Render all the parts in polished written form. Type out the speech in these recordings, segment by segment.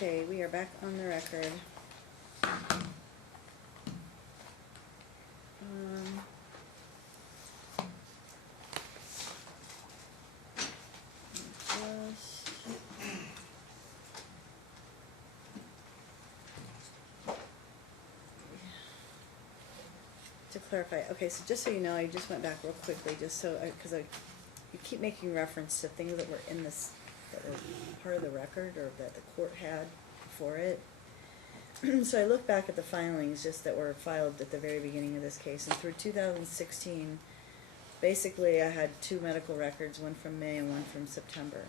Okay, we are back on the record. To clarify, okay, so just so you know, I just went back real quickly, just so, because you keep making reference to things that were in this, that were part of the record, or that the court had before it. So I looked back at the filings just that were filed at the very beginning of this case, and through 2016, basically I had 2 medical records, one from May and one from September.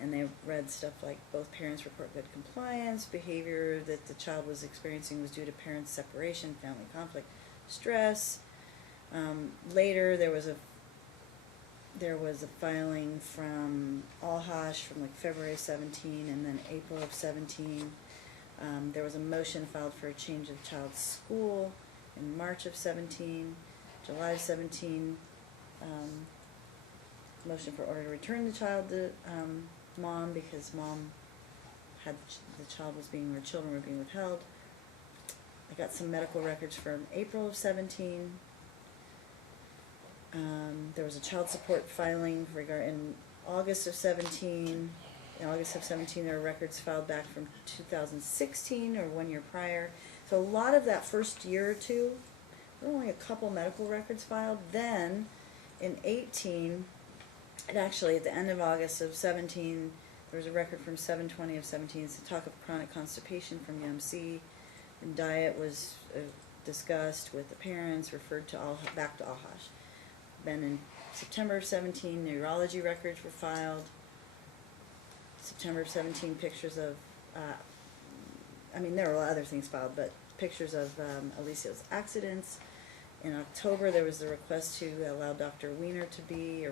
And they read stuff like both parents report good compliance, behavior that the child was experiencing was due to parents' separation, family conflict, stress. Later there was a filing from Alhash from like February 17 and then April of 17. There was a motion filed for a change of child's school in March of 17, July of 17. Motion for order to return the child to mom because mom had the child was being, or children were being withheld. I got some medical records from April of 17. There was a child support filing in August of 17. In August of 17, there were records filed back from 2016 or 1 year prior. So a lot of that first year or two, there were only a couple medical records filed. Then in 18, and actually at the end of August of 17, there was a record from 7/20 of 17. It's the talk of chronic constipation from UMC. And diet was discussed with the parents, referred to back to Alhash. Then in September of 17, neurology records were filed. September of 17, pictures of, there were other things filed, but pictures of Alicia's accidents. In October, there was the request to allow Dr. Weiner to be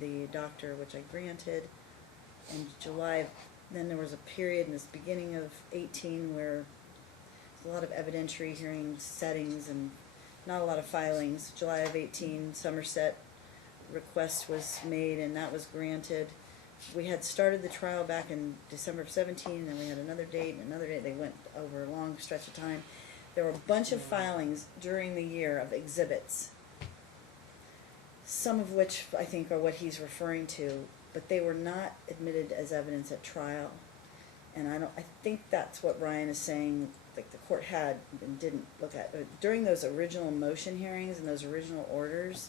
the doctor, which I granted. In July, then there was a period in this beginning of 18 where a lot of evidentiary hearing settings and not a lot of filings. July of 18, Somerset request was made and that was granted. We had started the trial back in December of 17, and then we had another date and another date. They went over a long stretch of time. There were a bunch of filings during the year of exhibits, some of which I think are what he's referring to, but they were not admitted as evidence at trial. And I think that's what Ryan is saying, like the court had and didn't look at. During those original motion hearings and those original orders,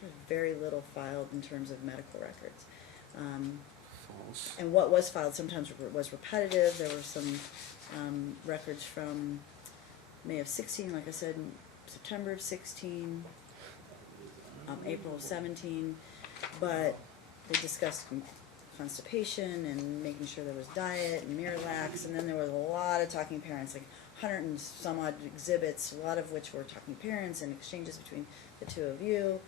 there was very little filed in terms of medical records. False. And what was filed sometimes was repetitive. There were some records from May of 16, like I said, September of 16, April of 17, but they discussed constipation and making sure there was diet and Miralax, and then there was a lot of talking parents, like 100 and some odd exhibits, a lot of which were talking parents and exchanges between the two of you.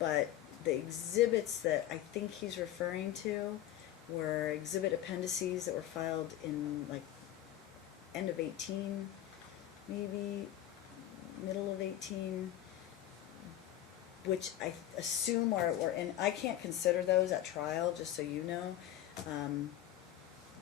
But the exhibits that I think he's referring to were exhibit appendices that were filed in like end of 18, maybe middle of 18, which I assume are in. I can't consider those at trial, just so you know.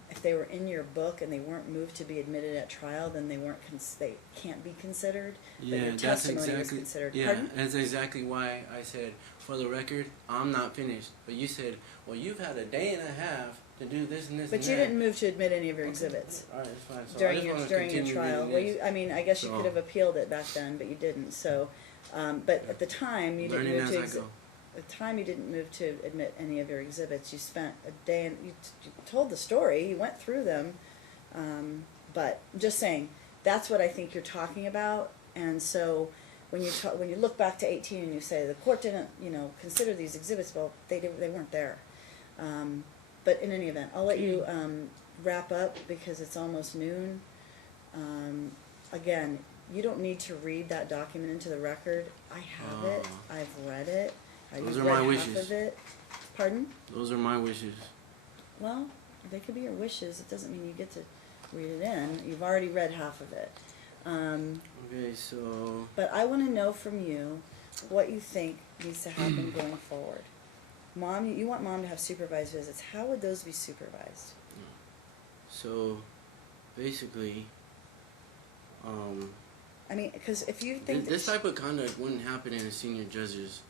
If they were in your book and they weren't moved to be admitted at trial, then they weren't. They can't be considered. Yeah, but your that's testimony exactly. is considered. Yeah, Pardon? that's exactly why I said, for the record, I'm not finished. But you said, well, you've had a day and a half to do this and this. But and you that. didn't move to admit any of your exhibits. All right, it's fine. So during I just your wanna during your continue trial. reading Well, this. I guess you So- could have appealed it back then, but you didn't. So, but at the time you didn't Learning move as to. I go. At the time you didn't move to admit any of your exhibits. You spent a day and you told the story. You went through them, but I'm just saying that's what I think you're talking about. And so when you look back to 18 and you say the court didn't consider these exhibits, well, they weren't there. But in any event, I'll let you wrap up because it's almost noon. Again, you don't need to read that document into the record. I have it. I've read it. Those You've are read my half wishes. of it. Pardon? Those are my wishes. Well, they could be your wishes. It doesn't mean you get to read it in. You've already read half of it. Okay, so But I want to know from you what you think needs to happen going forward. Mom, you want mom to have supervised visits. How would those be supervised? So, basically, I mean, because if you think this type of conduct wouldn't happen in a senior judge's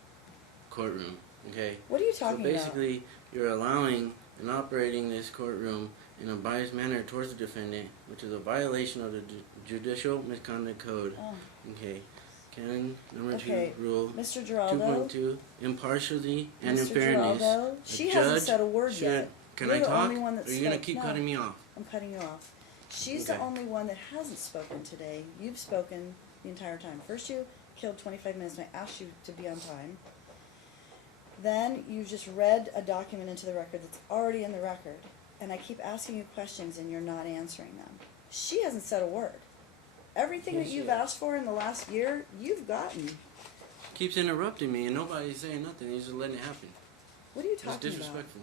courtroom, okay? What are you talking about? So basically, you're allowing and operating this courtroom in a biased manner towards the defendant, which is a violation of the Judicial Misconduct Code. Oh. Okay. Canon number Okay. 2, rule Mr. Geraldo, 2.2, impartially and in Mr. fairness. Geraldo, she hasn't said a word should, yet. Can You're I the talk? only one that Or are you going to spoke. keep No. cutting me off? I'm cutting you off. She's Okay. the only one that hasn't spoken today. You've spoken the entire time. First you killed 25 minutes and I asked you to be on time. Then you just read a document into the record that's already in the record. And I keep asking you questions and you're not answering them. She hasn't said a word. Everything Yes, that she you've has. asked for in the last year, you've gotten. Keeps interrupting me and nobody's saying nothing. He's just letting it happen. What are you It's talking about? disrespectful.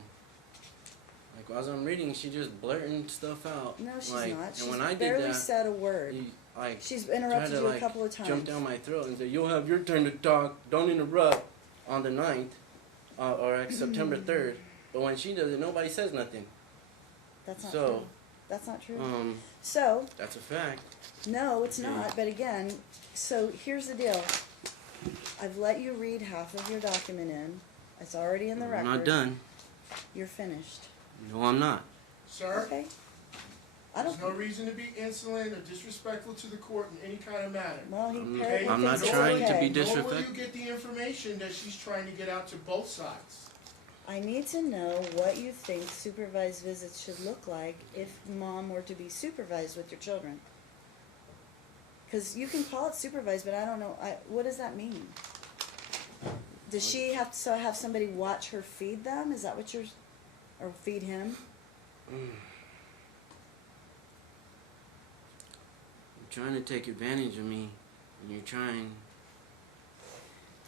Like, as I'm reading, she just blurting stuff out. No, she's like, not. And She's when I did barely that, said a word. he, like, She's tried interrupted to, you like, a couple of times. jump down my throat and say, "You'll have your turn to talk. Don't interrupt." On the 9th, or like September 3rd. But when she does it, nobody says nothing. That's not So, true. That's not true. Um, So, that's a fact. no, it's Yeah. not. But again, so here's the deal. I've let you read half of your document in. It's already in the record. I'm not done. You're finished. No, I'm not. Sir, Okay. I don't. there's no reason to be insolent or disrespectful to the court in any kind of manner. Well, he I'm- apparently I'm not thinks it's trying to okay. be Nor will disrespectful. you get the information that she's trying to get out to both sides. I need to know what you think supervised visits should look like if mom were to be supervised with your children. Because you can call it supervised, but I don't know. What does that mean? Does she have to have somebody watch her feed them? Is that what you're, or feed him? You're trying to take advantage of me, and you're trying.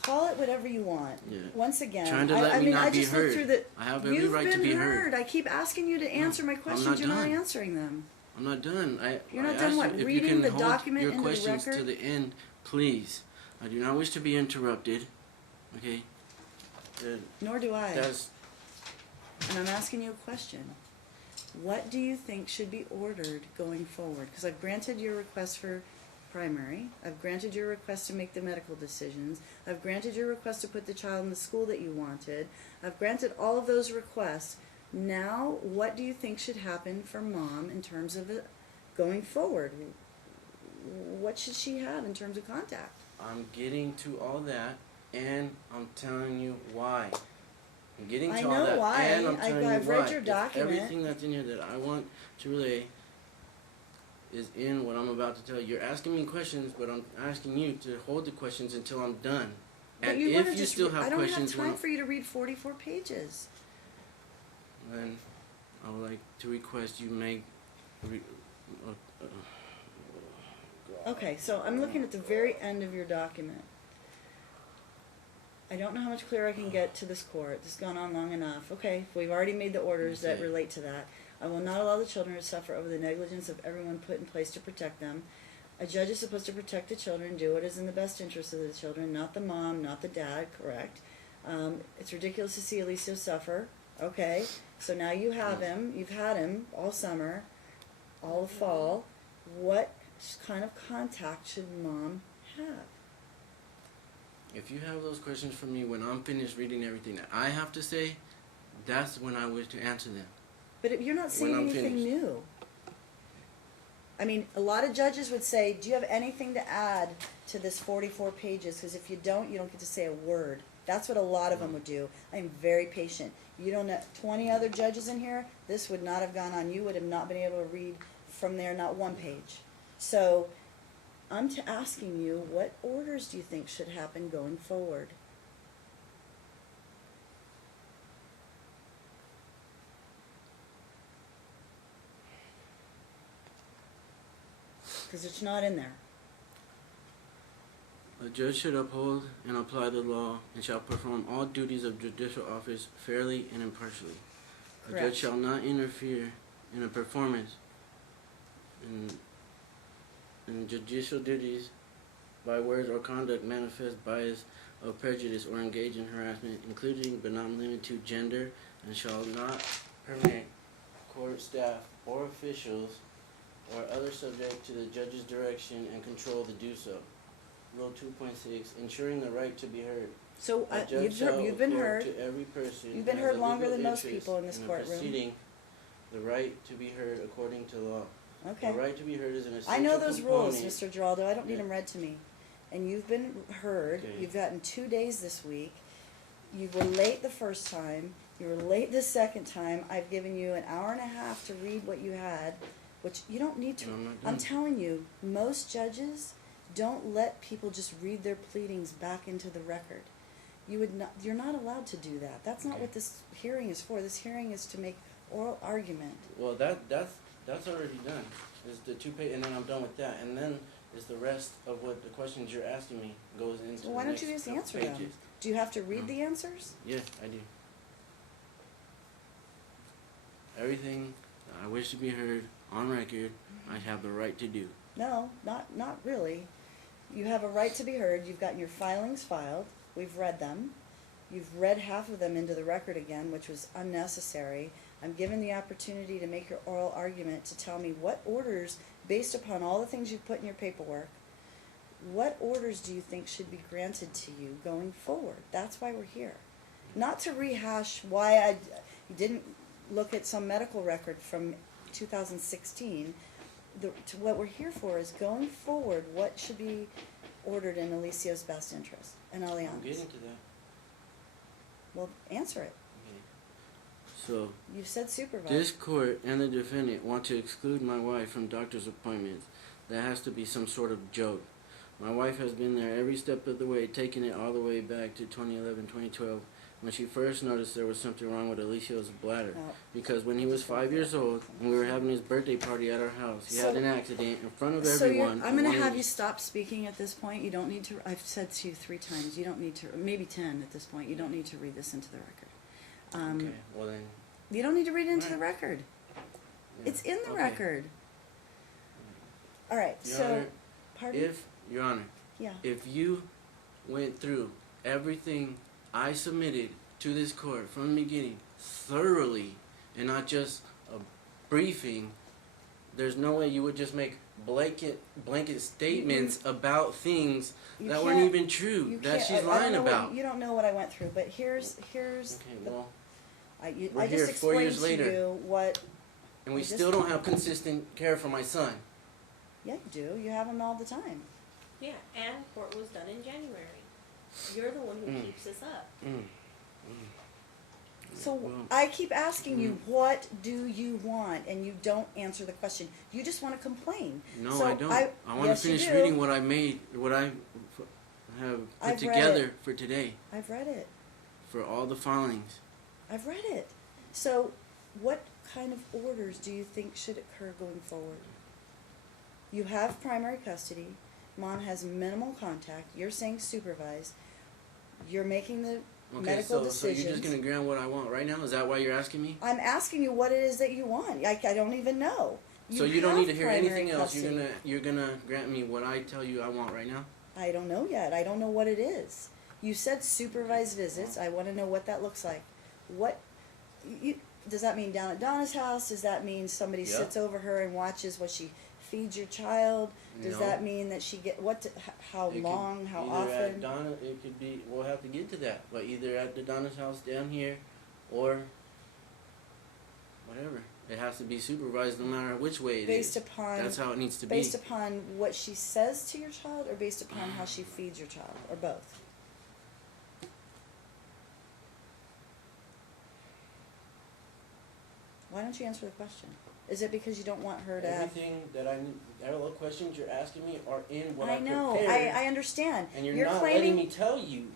Call it whatever you want. Yeah. Once again, Trying to let I me mean, not I be just heard. looked through the. I have every You've right been to be heard. heard. I keep asking you to answer my I'm questions. not You're not done. answering them. I'm not done. You're not I done asked what, you if reading you can the hold document your into the questions to record? the end, please. I do not wish to be interrupted. Okay. Nor do I. That's And I'm asking you a question. What do you think should be ordered going forward? Because I've granted your request for primary. I've granted your request to make the medical decisions. I've granted your request to put the child in the school that you wanted. I've granted all of those requests. Now, what do you think should happen for mom in terms of it going forward? What should she have in terms of contact? I'm getting to all that, and I'm telling you why. I'm getting to I all know that, why. and I'm telling I've you read why. your If document. everything that's in here that I want to relay is in what I'm about to tell you. You're asking me questions, but I'm asking you to hold the questions until I'm done. But And you want if to you just still I have don't questions, have time for you to read 44 pages. then I would like to request you make. Okay, so I'm looking at the very end of your document. I don't know how much clearer I can get to this court. This has gone on long enough. Okay, we've already made the orders that Okay. relate to that. I will not allow the children to suffer over the negligence of everyone put in place to protect them. A judge is supposed to protect the children, do what is in the best interest of the children, not the mom, not the dad, correct? It's ridiculous to see Alicio suffer. Okay, so now you have him. You've had him all summer, all the fall. What kind of contact should mom have? If you have those questions for me when I'm finished reading everything that I have to say, that's when I wish to answer them. But if you're not saying I'm anything finished. new. I mean, a lot of judges would say, do you have anything to add to this 44 pages? Because if you don't get to say a word. That's what a lot of them would do. I'm very patient. You don't know, 20 other judges in here, this would not have gone on. You would have not been able to read from there, not one page. So I'm asking you, what orders do you think should happen going forward? Because it's not in there. A judge should uphold and apply the law and shall perform all duties of judicial office fairly and impartially. A Correct. judge shall not interfere in a performance in judicial duties by words or conduct manifest bias of prejudice or engage in harassment, including but not limited to gender, and shall not permit court staff or officials or other subject to the judge's direction and control to do so. Rule 2.6, ensuring the right to be heard. So A judge you've shall been accord heard. to every person You've been who heard has a longer legal than most interest people in this a courtroom. proceeding, the right to be heard according to law. Okay. The right to be heard is an essential I know those rules, component. Mr. Geraldo. I don't need Yeah. them read to me. And you've been heard. Okay. You've gotten 2 days this week. You were late the first time. You were late the second time. I've given you an hour and a half to read what you had, which you don't need to. No, I'm not I'm done. telling you, most judges don't let people just read their pleadings back into the record. You're not allowed to do that. That's not Okay. what this hearing is for. This hearing is to make oral argument. Well, that's already done. Is the 2 page, and then I'm done with that. And then is the rest of what the questions you're asking me goes into So why the don't you next just couple answer pages. them? Do you have to read No. the answers? Yes, I do. Everything I wish to be heard on record, I have the right to do. No, not really. You have a right to be heard. You've gotten your filings filed. We've read them. You've read half of them into the record again, which was unnecessary. I'm given the opportunity to make your oral argument to tell me what orders, based upon all the things you've put in your paperwork, what orders do you think should be granted to you going forward? That's why we're here. Not to rehash why you didn't look at some medical record from 2016. What we're here for is going forward, what should be ordered in Alicio's best interest and I'm Aliana's. getting to that. Well, answer it. Okay. So, You said supervised. this court and the defendant want to exclude my wife from doctor's appointments. That has to be some sort of joke. My wife has been there every step of the way, taking it all the way back to 2011, 2012, when she first noticed there was something wrong with Alicio's bladder. No. Because when he was 5 years old, and we were having his birthday party at our house, he had So- an accident in front of So everyone. I'm going and to one have of you his- stop speaking at this point. You don't need to. I've said to you 3 times. You don't need to. Maybe 10 at this point. You don't need to read this into the record. Okay, well then. You don't need to read it into the Right. record. Yeah, It's in the okay. record. All right. Your So, Honor, pardon? Your Honor, Yeah. if you went through everything I submitted to this court from the beginning thoroughly and not just a briefing, there's no way you would just make blanket statements about things You that weren't can't- even true You that can't- she's I don't lying know about. you don't know what I went through, but here's Okay, the, well, I we're just here 4 years explained to later. you what. and we I just- still don't have consistent care for my son. Yeah, you do. You have them all the time. Yeah, and court was done in January. You're the one who Mm. keeps this up. So Well, I keep asking you, what do you want? And you don't answer the question. You just want to complain. no, So I don't. I want yes, to you finish do. reading what I made, what I have put I've read together it. for today, I've read it. for all the filings. I've read it. So what kind of orders do you think should occur going forward? You have primary custody. Mom has minimal contact. You're saying supervised. You're making the Okay, medical so decisions. you're just gonna grant what I want right now? Is that why you're asking me? I'm asking you what it is that you want. I don't even know. So you don't need to have hear primary anything else. custody. You're gonna grant me what I tell you I want right now? I don't know yet. I don't know what it is. You said supervised visits. I want to know what that looks like. What does that mean down at Donna's house? Does that mean somebody Yeah. sits over her and watches what she feeds your child? Does No. that mean that she how It could long, how either At often? Donna, it could be. We'll have to get to that, but either at the Donna's house down here, or whatever. It has to be supervised, no matter which way it Based is. upon That's how it needs to based be. upon what she says to your child, or based upon how she feeds your child, or both? Why don't you answer the question? Is it because you don't want her to have? Everything that I need, all the questions you're asking me are in what I I know. prepared, I understand. and you're not letting claiming me tell you.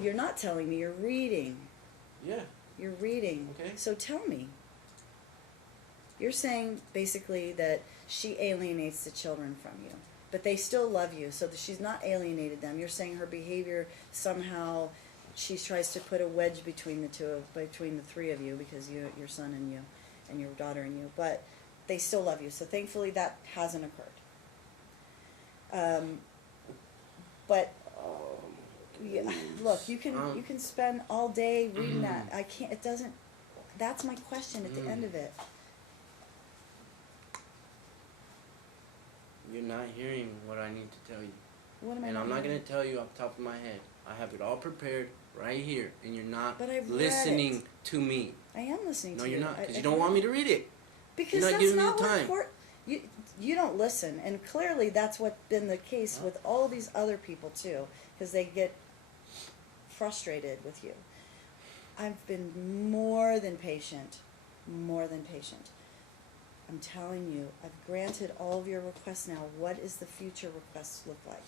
you're not telling me. You're reading. Yeah. You're reading. Okay. So tell me. You're saying basically that she alienates the children from you, but they still love you, so that she's not alienated them. You're saying her behavior somehow, she tries to put a wedge between between the 3 of you, because your son and you, and your daughter and you, but they still love you. So thankfully that hasn't occurred. But Yeah, look, you can spend all day reading that. I can't, it doesn't, that's my question at the end of it. You're not hearing what I need to tell you. What am I And I'm not hearing? going to tell you off the top of my head. I have it all prepared right here, and you're not But I've read listening it. to me. I am listening No, to you. you're not, because I you don't want me to read it. Because You're not that's giving me not the what time. court, you don't listen, and clearly that's what's been the case with all these other people too, because they get frustrated with you. I've been more than patient, more than patient. I'm telling you, I've granted all of your requests now. What is the future requests look like?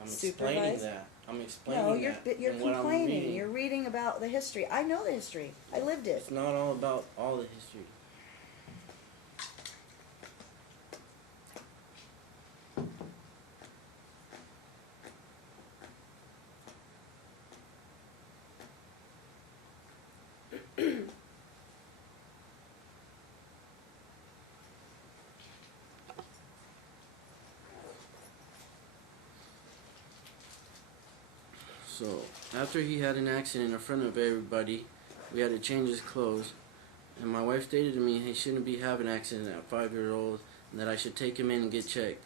I'm explaining Supervised? that. I'm explaining No, that. you're and what I'm complaining. reading. You're reading about the history. I know the history. I lived it. It's not all about all the history. So, after he had an accident in front of everybody, we had to change his clothes. And my wife stated to me he shouldn't be having an accident at 5 years old and that I should take him in and get checked.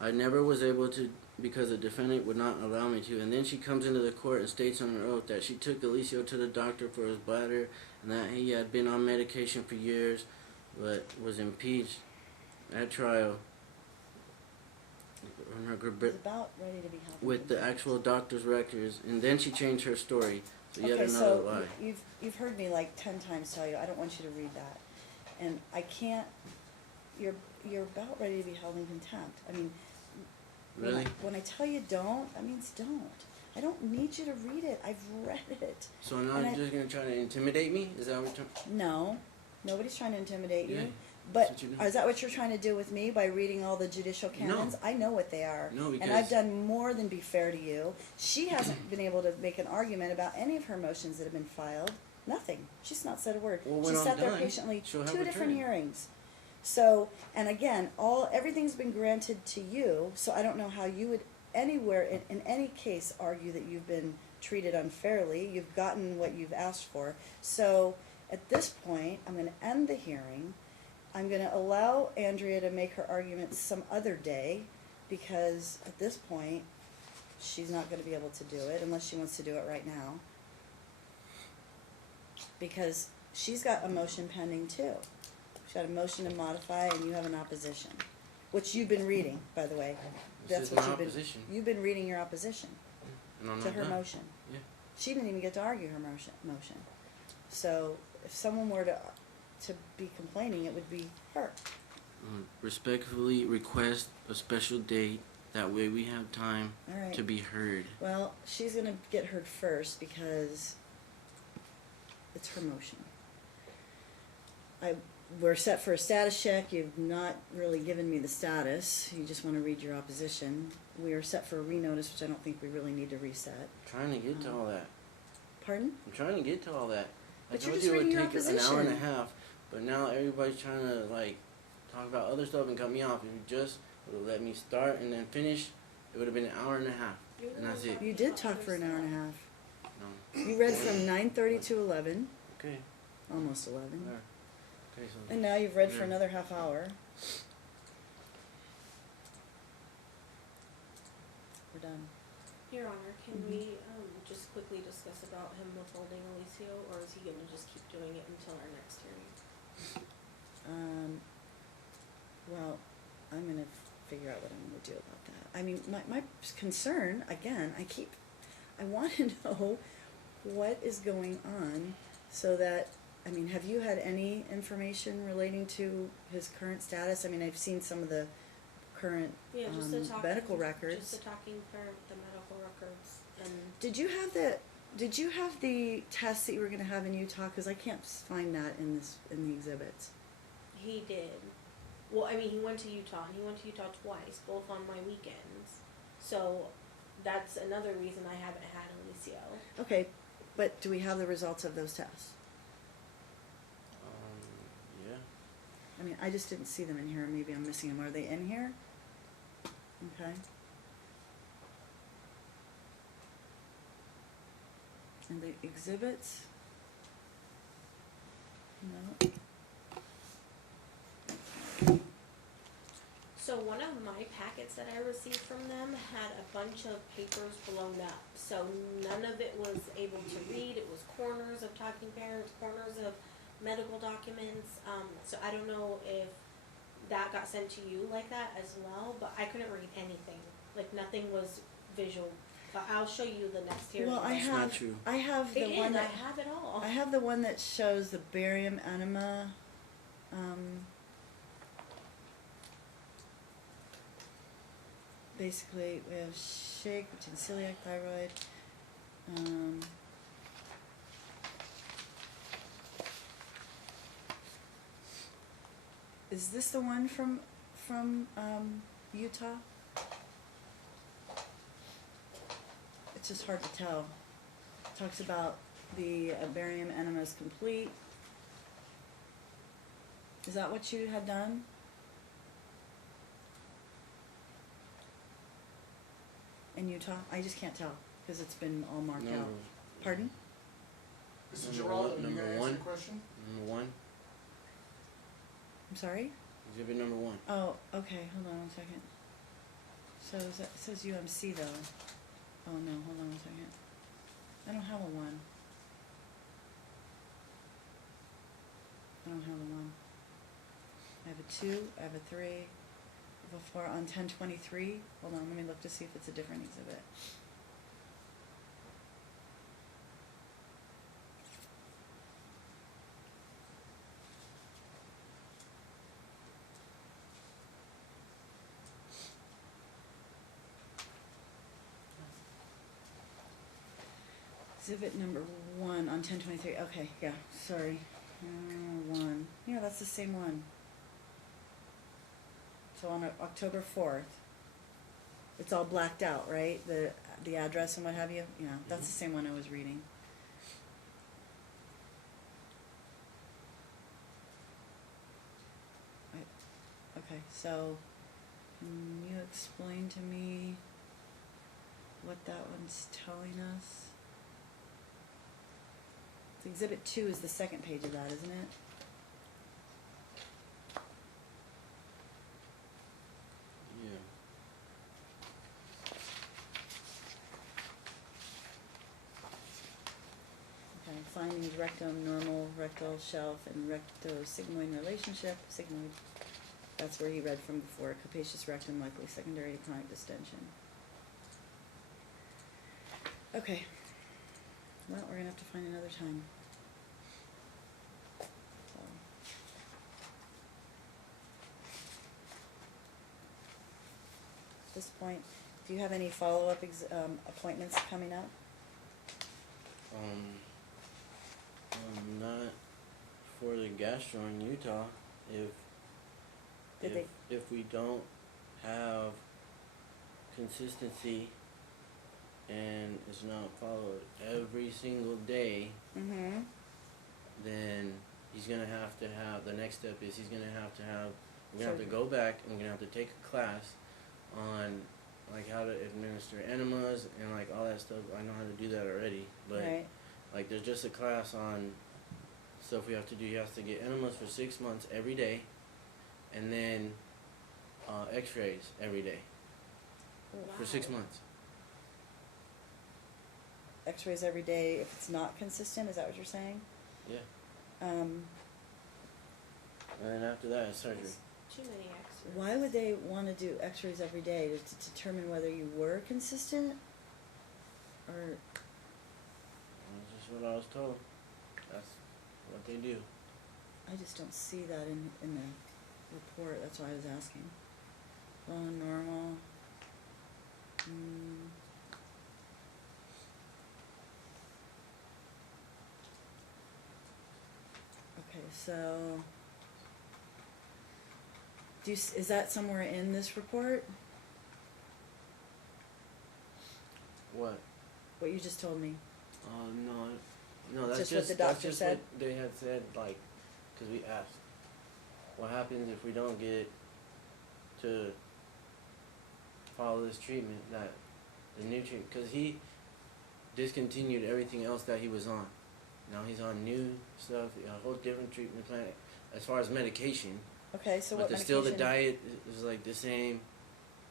I never was able to because the defendant would not allow me to. And then she comes into the court and states on her oath that she took Alicio to the doctor for his bladder and that he had been on medication for years but was impeached at trial. It's about ready to be held. With the actual doctor's records, and then she changed her story. So yet Okay, another so lie. you've heard me like 10 times tell you I don't want you to read that, and I can't. You're about ready to be held in contempt. I mean, Really? when I tell you don't, that means don't. I don't need you to read it. I've read it. So now And you're just gonna try to intimidate me? Is that what you're trying? No, nobody's trying to intimidate you. Yeah, But that's what you're doing. is that what you're trying to do with me by reading all the judicial canons? No. I know what they are. No, And I've because- done more than be fair to you. She hasn't been able to make an argument about any of her motions that have been filed. Nothing. She's not said a word. Well, She when I'm sat there done, patiently, she'll have 2 her different turn. hearings. So, and again, everything's been granted to you, so I don't know how you would anywhere, in any case, argue that you've been treated unfairly. You've gotten what you've asked for. So, at this point, I'm gonna end the hearing. I'm gonna allow Andrea to make her arguments some other day, because at this point, she's not gonna be able to do it unless she wants to do it right now. Because she's got a motion pending too. She's got a motion to modify and you have an opposition, which you've been reading, by the way. This That's is what my you've been, opposition. you've been reading your opposition And I'm to not her done. motion. Yeah. She didn't even get to argue her motion. So if someone were to be complaining, it would be her. Respectfully request a special date. That way we have time All right. to be heard. Well, she's gonna get heard first because it's her motion. We're set for a status check. You've not really given me the status. You just wanna read your opposition. We are set for a renotice, which I don't think we really need to reset. I'm trying to get to all that. Pardon? I'm trying to get to all that. I But you're told just you it would reading your take an hour and a opposition. half, but now everybody's trying to like talk about other stuff and cut me off. If you just would have let me start and then finish, it would have been an hour and a half, and that's it. You did talk for an hour and a half. No. You read from 9:30 to 11, Okay. almost 11. There. Okay. So. And now you've read for Yeah. another half hour. We're done. Your Honor, can we just quickly discuss about him withholding Alicio, or is he gonna just keep doing it until our next hearing? Well, I'm gonna figure out what I'm gonna do about that. I mean, my concern, again, I want to know what is going on so that, I mean, have you had any information relating to his current status? I mean, I've seen some of the current Yeah, just the talking. medical records. Just the talking for the medical records, and Did you have the test that you were gonna have in Utah? Cause I can't find that in the exhibits. he did. Well, I mean, he went to Utah, and he went to Utah twice, both on my weekends. So that's another reason I haven't had Alicio. Okay, but do we have the results of those tests? Yeah. I mean, I just didn't see them in here. Maybe I'm missing them. Are they in here? Okay. And the exhibits? No. So one of my packets that I received from them had a bunch of papers blown up. So none of it was able to read. It was corners of talking parents, corners of medical documents. So I don't know if that got sent to you like that as well, but I couldn't read anything. Like nothing was visual. But I'll show you the next hearing. Well, That's not true. I have the It one is, that, I have it all. I have the one that shows the barium enema, basically we have shake between celiac, thyroid, is this the one from Utah? It's just hard to tell. Talks about the barium enema is complete. Is that what you had done? In Utah? I just can't tell because it's been all marked out. Pardon? Mr. Number Geraldo, one- you number gonna answer one. the question? Number one, I'm sorry? exhibit number one. Oh, okay, hold on one second. So is that, it says UMC though. Oh no, hold on one second. I don't have a one. I don't have a one. I have a 2, I have a 3, I have a 4 on 1023. Hold on, let me look to see if it's a different exhibit. Exhibit number 1 on 1023. Okay, yeah, sorry. 1. Yeah, that's the same one. So on October 4th, it's all blacked out, right? The address and what have you? Yeah, that's the same one I was reading. Okay, so can you explain to me what that one's telling us? Exhibit 2 is the second page of that, isn't it? Yeah. Okay, findings rectum, normal, rectal shelf, and recto-sigmoid relationship. Sigmoid, that's where he read from before. Capacious rectum, likely secondary to chronic distension. Okay. Well, we're gonna have to find another time. So. At this point, do you have any follow-up appointments coming up? Not for the gastro in Utah. If we don't have consistency and it's not followed every single day, Mm-hmm. then he's gonna have to have, the next step is we're gonna have to go back and we're gonna have to take a class on like how to administer enemas and like all that stuff. I know how to do that already, but Right. like there's just a class on stuff we have to do. He has to get enemas for 6 months every day, and then x-rays every day for 6 Wow. months. X-rays every day if it's not consistent, is that what you're saying? Yeah. Um, And then after that it's surgery. That's too many X's. why would they want to do x-rays every day to determine whether you were consistent? Or, That's just what I was told. That's what they do. I just don't see that in the report, that's why I was asking. Bone normal. Okay, so is that somewhere in this report? What? What you just told me? No, that's Just what the that's doctor just said? what they had said, like, because we asked, what happens if we don't get to follow this treatment, that the new treatment, because discontinued everything else that he was on. Now he's on new stuff, a whole different treatment plan as far as medication. Okay, so But what there's medication? still the diet is like the same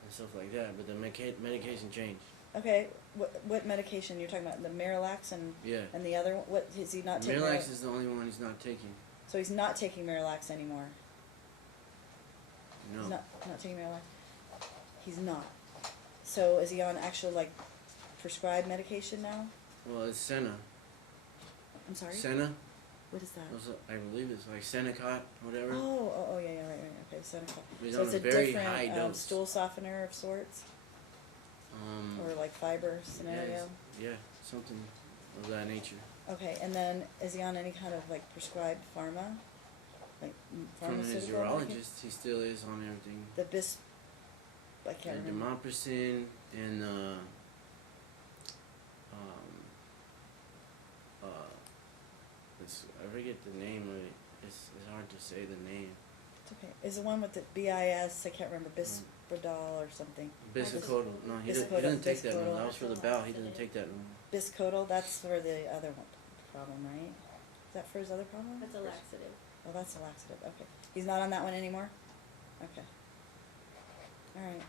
and stuff like that. But the medication changed. Okay, what medication you're talking about? The Miralax and Yeah. the other one? What is he not taking? Miralax is the only one he's not taking. So he's not taking Miralax anymore. No. He's not taking Miralax. He's not. So is he on actual like prescribed medication now? Well, it's Senna. I'm sorry. Senna. What is that? I believe it's like Senecot, whatever. Oh, yeah, right. Okay, Seneca. He's So on it's a a very different high dose. stool softener of sorts, or like fiber scenario. Yeah, something of that nature. Okay, and then is he on any kind of like prescribed pharma, like From his pharmaceutical? medication? urologist, he still is on everything. The I can't And remember. Demoprisyn and I forget the name of it. It's hard to say the name. It's okay. Is the one with the BIS? I can't remember. Bisbrodol or something. Bisacodal. No, he Bisacodal, doesn't take that Bisacodal. one. That was for the bowel. He doesn't take that one. Biscodal. That's for the other one problem, right? Is that for his other problem? That's a laxative. Oh, that's a laxative. Okay. He's not on that one anymore? Okay. Alright.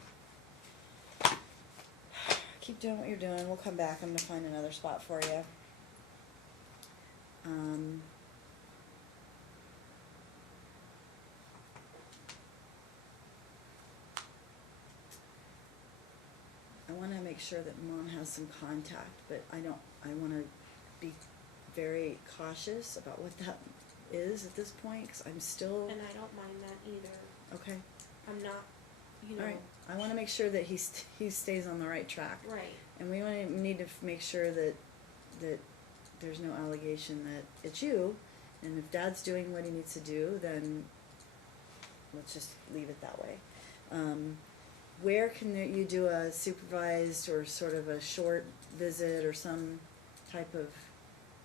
Keep doing what you're doing. We'll come back. I'm gonna find another spot for you. I wanna make sure that Mom has some contact, but I wanna be very cautious about what that is at this point, 'cause I'm still, And I don't mind that either. okay. I'm not, you know, Alright, I wanna make sure that he stays on the right track. right. And we need to make sure that there's no allegation that it's you, and if Dad's doing what he needs to do, then let's just leave it that way. Where can you do a supervised or sort of a short visit or some type of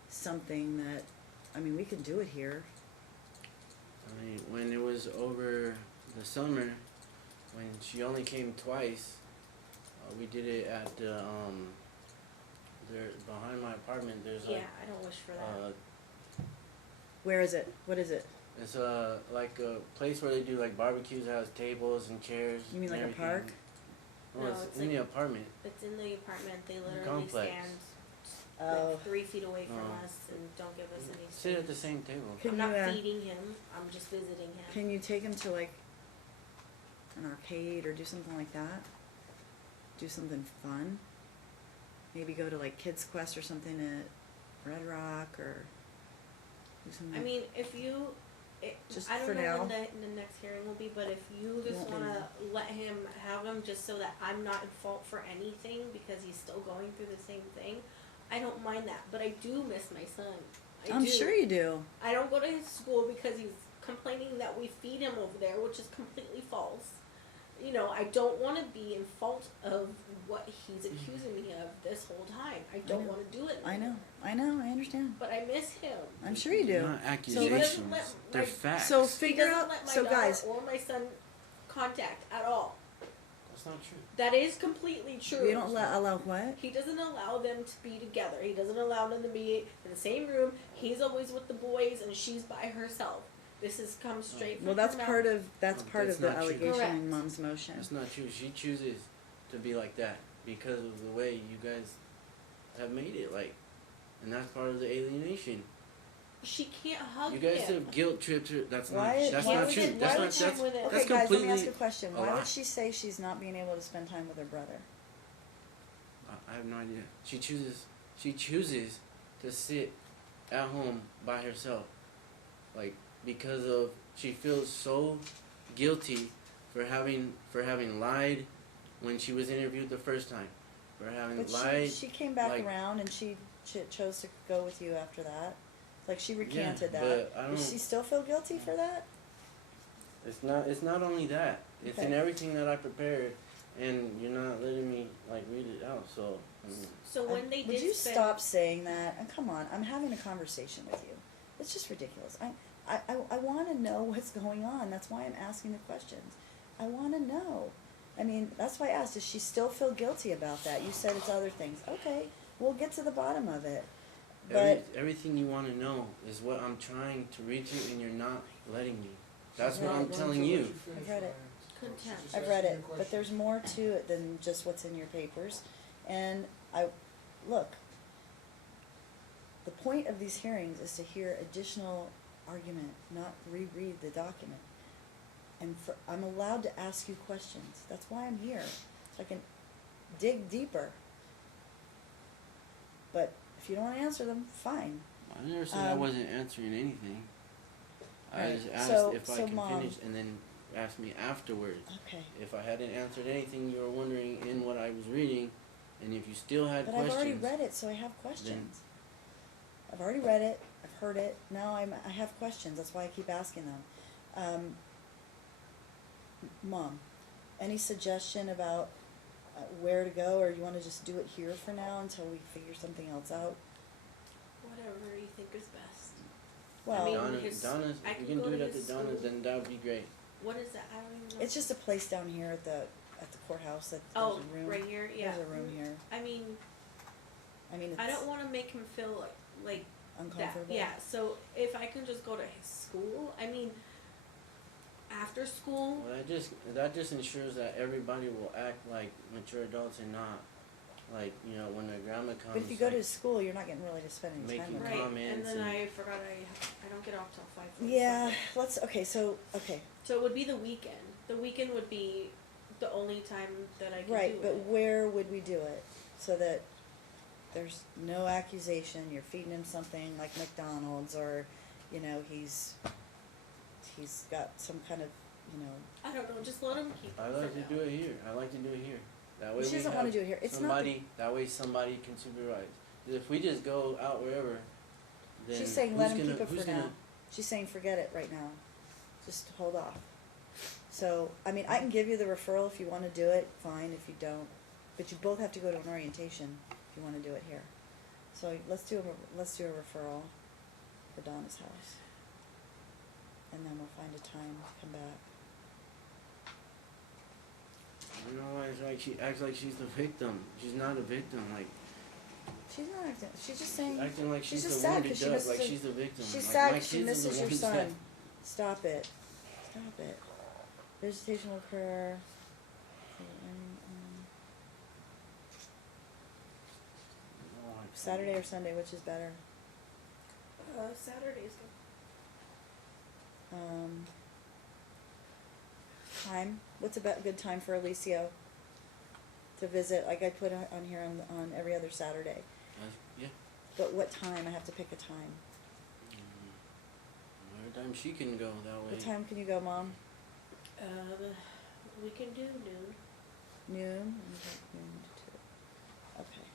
something that, I mean, we can do it here. I mean, when it was over the summer, when she only came twice, we did it at the there behind my apartment. There's Yeah, like I don't wish for that. Where is it? What is it? it's like a place where they do like barbecues. It has tables and chairs. You mean and like a park? everything. No, No, it's it's in like- the apartment. It's in the apartment. They literally complex. stand Oh. like 3 feet away from Oh. us and don't give us any Sit at the space. same table. Can I'm not you, feeding him. I'm just visiting him. Can you take him to like an arcade or do something like that? Do something fun? Maybe go to like Kids Quest or something at Red Rock or do something. I mean, if you, Just I for don't know now. when the next hearing will be, but if you just Won't be wanna let him have him just so that I'm not in fault for anything because he's still going through the same thing, I don't mind that. But I do miss my son. I'm do. sure you do. I don't go to his school because he's complaining that we feed him over there, which is completely false. You know, I don't want to be in fault of what he's accusing me of this whole time. I don't know. want to do it I anymore. know, I understand. But I miss him. I'm sure you do. Not He accusations. doesn't let They're my- facts. So He figure doesn't out, let my so daughter guys, or my son contact at all. That's not true. That is completely true. you don't allow what? He doesn't allow them to be together. He doesn't allow them to be in the same room. He's always with the boys and she's by herself. This has come straight from Well, that's her part mouth. of, that's No, part that's of the not true. allegation Correct. in Mom's motion. That's not true. She chooses to be like that because of the way you guys have made it like, and that's part of the alienation. She can't hug You guys him. have guilt tripped her. That's Why- not. That's why not would true. you- That's why not. would you- That's with it? Okay, that's guys, let me completely. ask you a question. a Why lie. would she say she's not being able to spend time with her brother? I have no idea. She chooses to sit at home by herself, like because of she feels so guilty for having lied when she was interviewed the first time, for having But lied. she came back like- around and she chose to go with you after that. Like she recanted Yeah, that. but I Does don't- she still feel guilty for that? It's not only that. It's in Okay. everything that I prepared, and you're not letting me like read it out. So I mean, So when they Would did you spend, stop saying that? And come on, I'm having a conversation with you. It's just ridiculous. I want to know what's going on. That's why I'm asking the questions. I want to know. I mean, that's why I asked. Does she still feel guilty about that? You said it's other things. Okay, we'll get to the bottom of it. Everything you wanna know is what I'm trying to read to you, and you're not letting me. That's what Right. I'm telling you. I've read it. Contempt. She's just I've read asking it, you a but there's more to it than just what's in your papers. And look, the point of these hearings is to hear additional argument, not reread the document. And I'm allowed to ask you questions. That's why I'm here, so I can dig deeper. But if you don't wanna answer them, fine. I never said I Um, wasn't answering anything. I right. just asked So- if I so can Mom- finish, and then asked me afterwards. Okay. If I hadn't answered anything, you were wondering in what I was reading, and if you still had But questions. I've already read it, so I have questions. I've already read it, I've heard it, now I have questions, that's why I keep asking them. Mom, any suggestion about where to go, or you wanna just do it here for now until we figure something else out? Whatever you think is best. Well, mean, Donna's, I if can you can go do it to at the his Donna's, school. then that would be great. What is that? I don't even know. it's just a place down here at the courthouse, that Oh, there's a room. right here, yeah. There's a room here, I mean, I mean, I it's don't wanna make him feel like that, uncomfortable. yeah, so if I can just go to his school, I mean, after school, Well, that just ensures that everybody will act like mature adults and not like, you know, when their grandma comes. But if you go like, to his school, you're not getting really to spend any time making with right, him. comments and then and- I forgot I don't get off till 5:45. Yeah, okay, so So it would be the weekend. The weekend would be the only time that I can right, do but it. where would we do it? So that there's no accusation, you're feeding him something like McDonald's, or, you know, he's got some kind of, you know, I don't know, just let him keep it I for like to now. do it here. I like to do it here. That way she we doesn't have wanna do it here, it's not, somebody. That way somebody can supervise. 'Cause if we just go out wherever, then she's saying let who's him gonna, keep it who's for gonna, now. She's saying forget it right now, just hold off. So, I mean, I can give you the referral if you wanna do it, fine, if you don't, but you both have to go to an orientation if you wanna do it here. So let's do a referral for Donna's house. And then we'll find a time to come back. I don't know why it's like she acts like she's the victim. She's not a victim. Like She's not acting, she's just saying, acting like she's she's just the sad wounded 'cause she duck. misses Like her- she's the victim. she's like sad my 'cause she kids are misses the her ones son. that- Stop it. Stop it. Visitation will occur. Oh, I Saturday or Sunday, which is better? Saturday's good. Time, what's a good time for Alicio to visit? Like I put on here on every other Saturday. Yeah. But what time? I have to pick a time. Every time she can go that way. What time can you go, Mom? We can do noon. Noon? Noon to 2. Okay.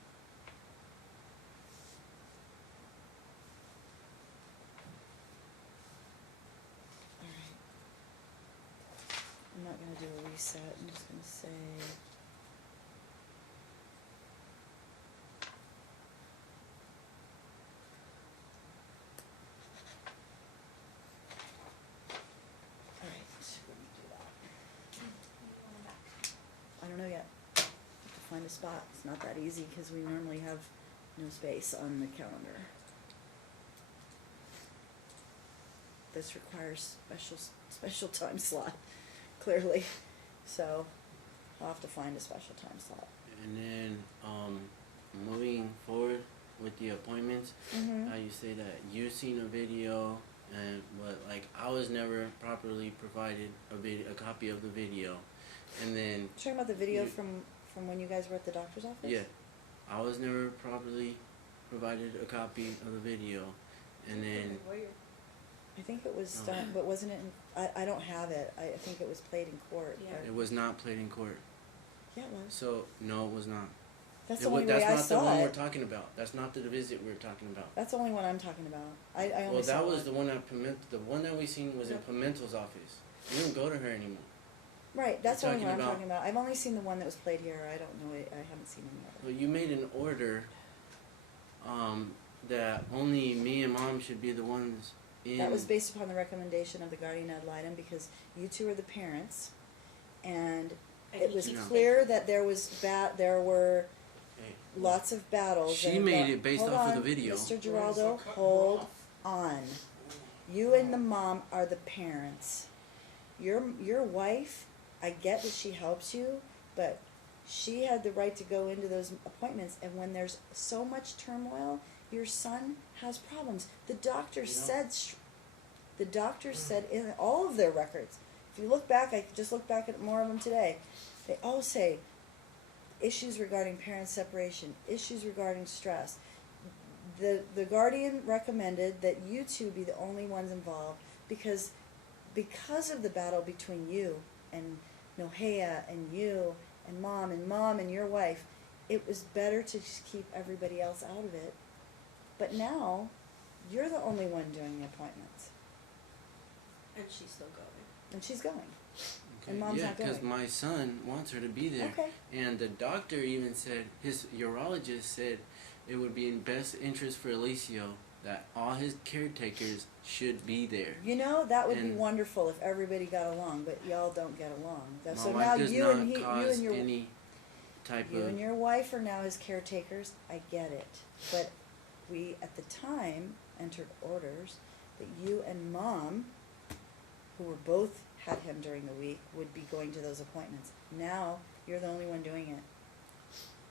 Alright. I'm not gonna do a reset, I'm just gonna say. Alright, let me do that. I don't know yet. Have to find a spot. It's not that easy because we normally have no space on the calendar. This requires special time slot, clearly. So I'll have to find a special time slot. And then moving forward with the appointments, Mm-hmm. how you say that you seen a video, but like I was never properly provided a copy of the video, and then Talking about the video You- from when you guys were at the doctor's office? yeah, I was never properly provided a copy of the video, and then I think it was No. done, but wasn't it I don't have it. I think it was played in court. Yeah. but- it was not played in court. Yeah, it was. So no, it was not. That's the only way That's I not the saw one we're it. talking about. That's not the visit we're talking about. That's the only one I'm talking about. I only Well, saw that was one. the one at the one that we seen was in Yep. Pimentel's office. We didn't go to her anymore. Right, that's the We're only one I'm talking talking about. I've only seen the one that was played here. I don't know. I haven't seen any other. Well, you made an order, that only me and Mom should be the ones in. That was based upon the recommendation of the guardian ad litem because you two are the parents, and And it he was keeps clear that there were Hey, lots of battles. She and made it based hold off of on, the video. Mr. Well, Geraldo, so cut her hold off. on. You and the mom are the parents. Your wife, I get that she helps you, but she had the right to go into those appointments, and when there's so much turmoil, your son has problems. The doctor said in all of their records, if you look back, I just looked back at more of them today, they all say issues regarding parent separation, issues regarding stress. The guardian recommended that you two be the only ones involved because of the battle between you and Nohea and you and mom and your wife, it was better to just keep everybody else out of it. But now, you're the only one doing the appointments. And she's still going. And she's going. Okay. And mom's yeah, not going. because my son wants her to be there. Okay. And the doctor even said, his urologist said, it would be in best interest for Alicio that all his caretakers should be there. You know, that would be And- wonderful if everybody got along, but y'all don't get along. My So wife now does you not and cause your any type you of... and your wife are now his caretakers. I get it, but we at the time entered orders that you and mom, who were both had him during the week, would be going to those appointments. Now you're the only one doing it.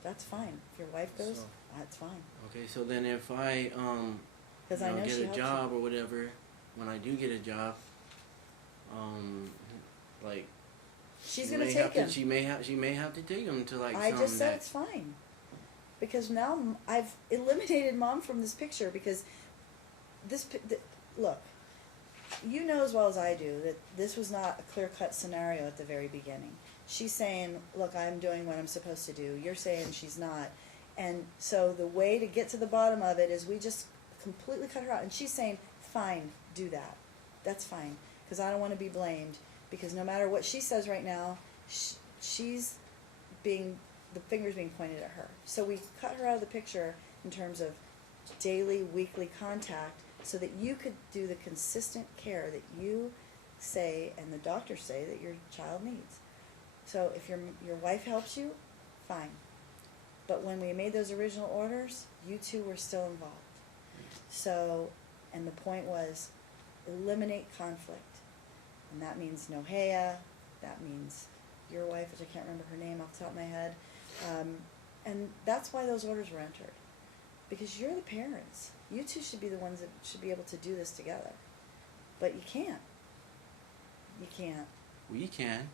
That's fine. If your wife goes, So- that's fine. Okay, so then if I Because I know get she a helps job or whatever, when I do get a job, like She's she gonna may take have him. To, she may have to take him to like I some just said that- it's fine. Because now I've eliminated mom from this picture because look, you know as well as I do that this was not a clear-cut scenario at the very beginning. She's saying, look, I'm doing what I'm supposed to do. You're saying she's not. And so the way to get to the bottom of it is we just completely cut her out. And she's saying, fine, do that. That's fine. Because I don't want to be blamed. Because no matter what she says right now, she's being, the finger's being pointed at her. So we cut her out of the picture in terms of daily, weekly contact so that you could do the consistent care that you say and the doctors say that your child needs. So if your wife helps you, fine. But when we made those original orders, you two were still involved. So, and the point was eliminate conflict. And that means Nohea, that means your wife, which I can't remember her name off the top of my head. And that's why those orders were entered. Because you're the parents. You two should be the ones that should be able to do this together. But you can't. You can't. We can,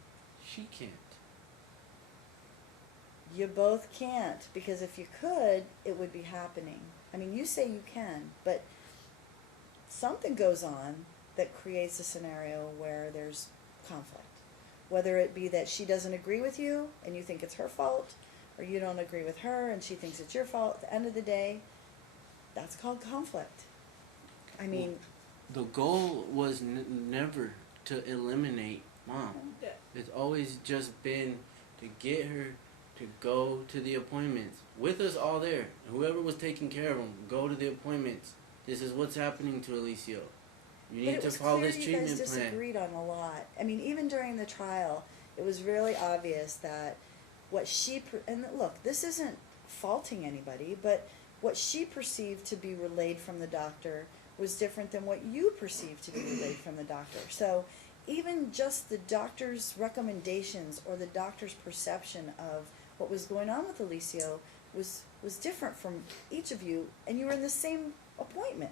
she can't. You both can't, because if you could, it would be happening. I mean, you say you can, but something goes on that creates a scenario where there's conflict. Whether it be that she doesn't agree with you and you think it's her fault, or you don't agree with her and she thinks it's your fault. At the end of the day, that's called conflict. I mean, The goal was never to eliminate mom. Yeah. It's always just been to get her to go to the appointments with us all there. Whoever was taking care of him, go to the appointments. This is what's happening to Alicio. You but need it to was follow clear this you treatment guys plan. disagreed on a lot. I mean, even during the trial, it was really obvious that what she and look, this isn't faulting anybody, but what she perceived to be relayed from the doctor was different than what you perceived to be relayed from the doctor. So even just the doctor's recommendations or the doctor's perception of what was going on with Alicio was different from each of you, and you were in the same appointment.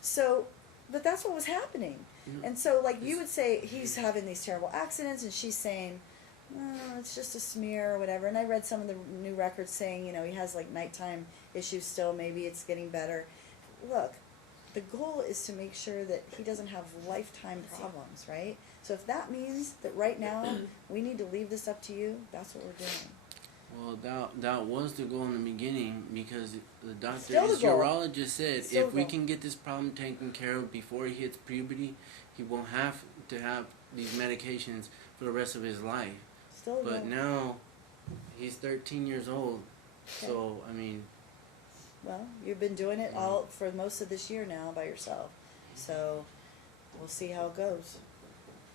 So, but that's what was happening. Mhm. And so, like, you would say he's having these terrible accidents, and she's saying, oh, it's just a smear or whatever. And I read some of the new records saying, you know, he has like nighttime issues still, maybe it's getting better. Look, the goal is to make sure that he doesn't have lifetime problems, right? So if that means that right now we need to leave this up to you, that's what we're doing. Well, that was the goal in the beginning because the doctor, Still the his goal. urologist said, Still if we goal. can get this problem taken care of before he hits puberty, he won't have to have these medications for the rest of his life. Still But go. now, he's 13 years old, Okay. so, I mean... Well, you've been doing it all for most of this year now by yourself. So we'll see how it goes.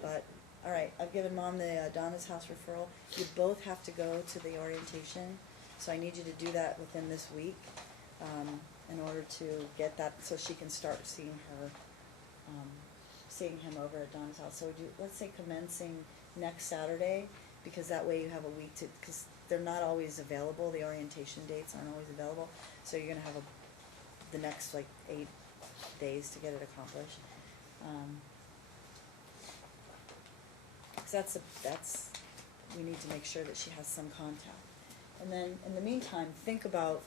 But, all right, I've given Mom the Donna's House referral. You both have to go to the orientation So I need you to do that within this week, in order to get that, so she can start seeing him over at Donna's house. So let's say commencing next Saturday, because that way you have a week to, because they're not always available, the orientation dates aren't always available, so you're gonna have the next like 8 days to get it accomplished. 'Cause that's, we need to make sure that she has some contact. And then, in the meantime, think about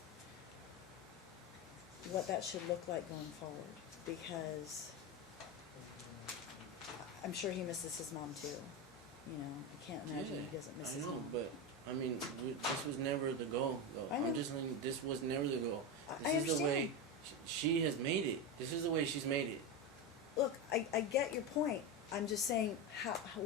what that should look like going forward, because I'm sure he misses his mom too. You know, I can't imagine he doesn't miss his I know, mom. but I mean, this was never the goal, though. I know. I'm just saying, this was never the goal. I This is the way understand. she has made it. This is the way she's made it. Look, I get your point. I'm just saying,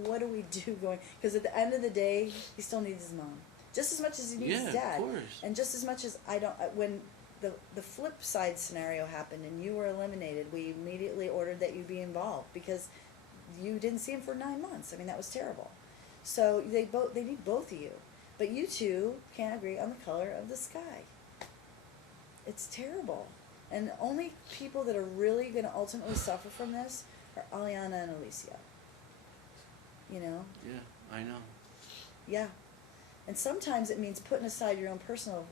what do we do going? Because at the end of the day, he still needs his mom just as much as he needs his dad, of course. and just as much as I don't. When the flip side scenario happened and you were eliminated, we immediately ordered that you be involved because you didn't see him for 9 months. I mean, that was terrible. So they need both of you, but you two can't agree on the color of the sky. It's terrible, and the only people that are really going to ultimately suffer from this are Aliana and Alicia. You know? Yeah, I know. Yeah. And sometimes it means putting aside your own personal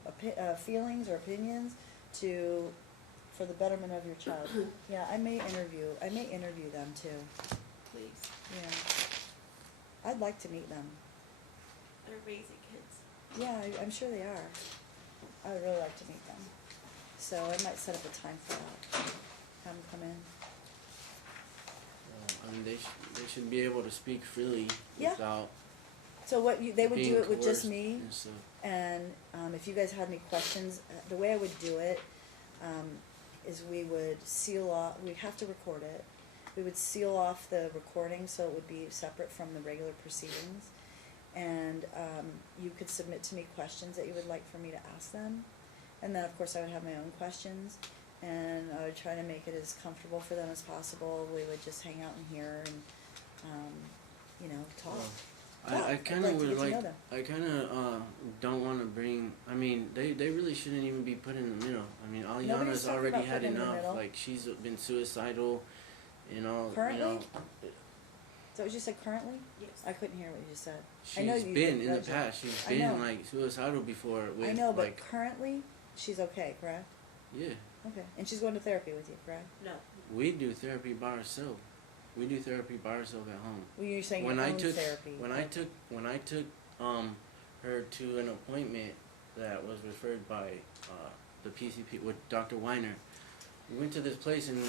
feelings or opinions for the betterment of your child. Yeah, I may interview them too. Please. Yeah. I'd like to meet them. They're amazing kids. Yeah, I'm sure they are. I would really like to meet them. So I might set up a time for that. Have them come in. I mean, they should be able to speak freely Yeah. without So they would being do it with just coerced me, and stuff. and if you guys had any questions, the way I would do it is we would seal off. We'd have to record it. We would seal off the recording so it would be separate from the regular proceedings, and you could submit to me questions that you would like for me to ask them, and then of course I would have my own questions, and I would try to make it as comfortable for them as possible. We would just hang out in here and talk. I I'd kind like of to would get to know like. them. I kind of don't want to bring. I mean, they really shouldn't even be put in the middle. I mean, Nobody's Aliana's talking already about had putting them in the enough. middle. Like she's been suicidal, Currently? You know, Is that what you said, currently? Yes. I couldn't hear what you just said. I she's know you been in the mentioned- past. She's I been know. like suicidal before. With, I know, but like, currently, she's okay, correct? yeah, Okay. And she's going to therapy with you, correct? No. we do therapy by ourselves. We do therapy by ourselves at home. Well, you're saying When your I own took therapy. when I took her to an appointment that was referred by the PCP with Dr. Weiner. We went to this place and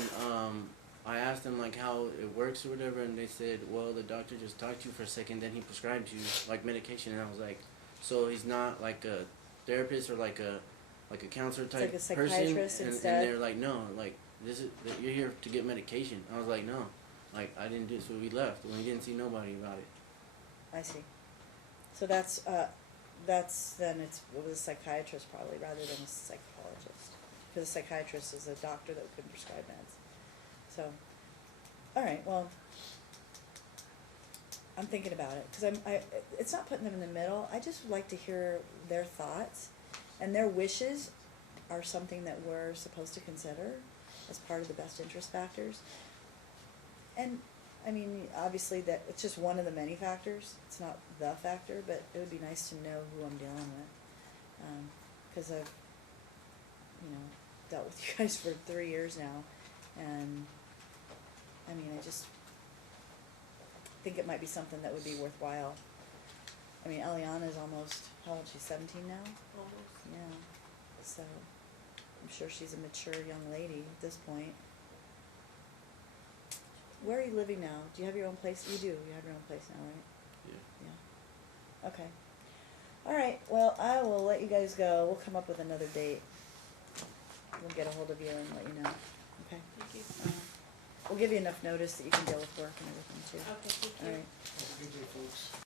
I asked them like how it works or whatever, and they said, well, the doctor just talked to you for a second, then he prescribed you like medication, and I was like, so he's not like a therapist or like a counselor type like a person, psychiatrist and instead? they're like, no, like this is you're here to get medication. I was like, no, like I didn't do it, so we left and we didn't see nobody about it. I see. So that's then it was a psychiatrist probably rather than a psychologist, because a psychiatrist is a doctor that could prescribe meds. So, all right, well, I'm thinking about it because it's not putting them in the middle. I just would like to hear their thoughts, and their wishes are something that we're supposed to consider as part of the best interest factors. And I mean, obviously that it's just one of the many factors. It's not the factor, but it would be nice to know who I'm dealing with, because I've dealt with you guys for 3 years now, and I mean, I just think it might be something that would be worthwhile. I mean, Aliana's almost, how old? She's 17 now? Almost. Yeah. So, I'm sure she's a mature young lady at this point. Where are you living now? Do you have your own place? You do. You have your own place now, right? Yeah. Yeah. Okay. All right. Well, I will let you guys go. We'll come up with another date. We'll get a hold of you and let you know. Okay? Thank you. We'll give you enough notice that you can deal with work and everything too. Okay, thank you. All right. Have a good day, folks.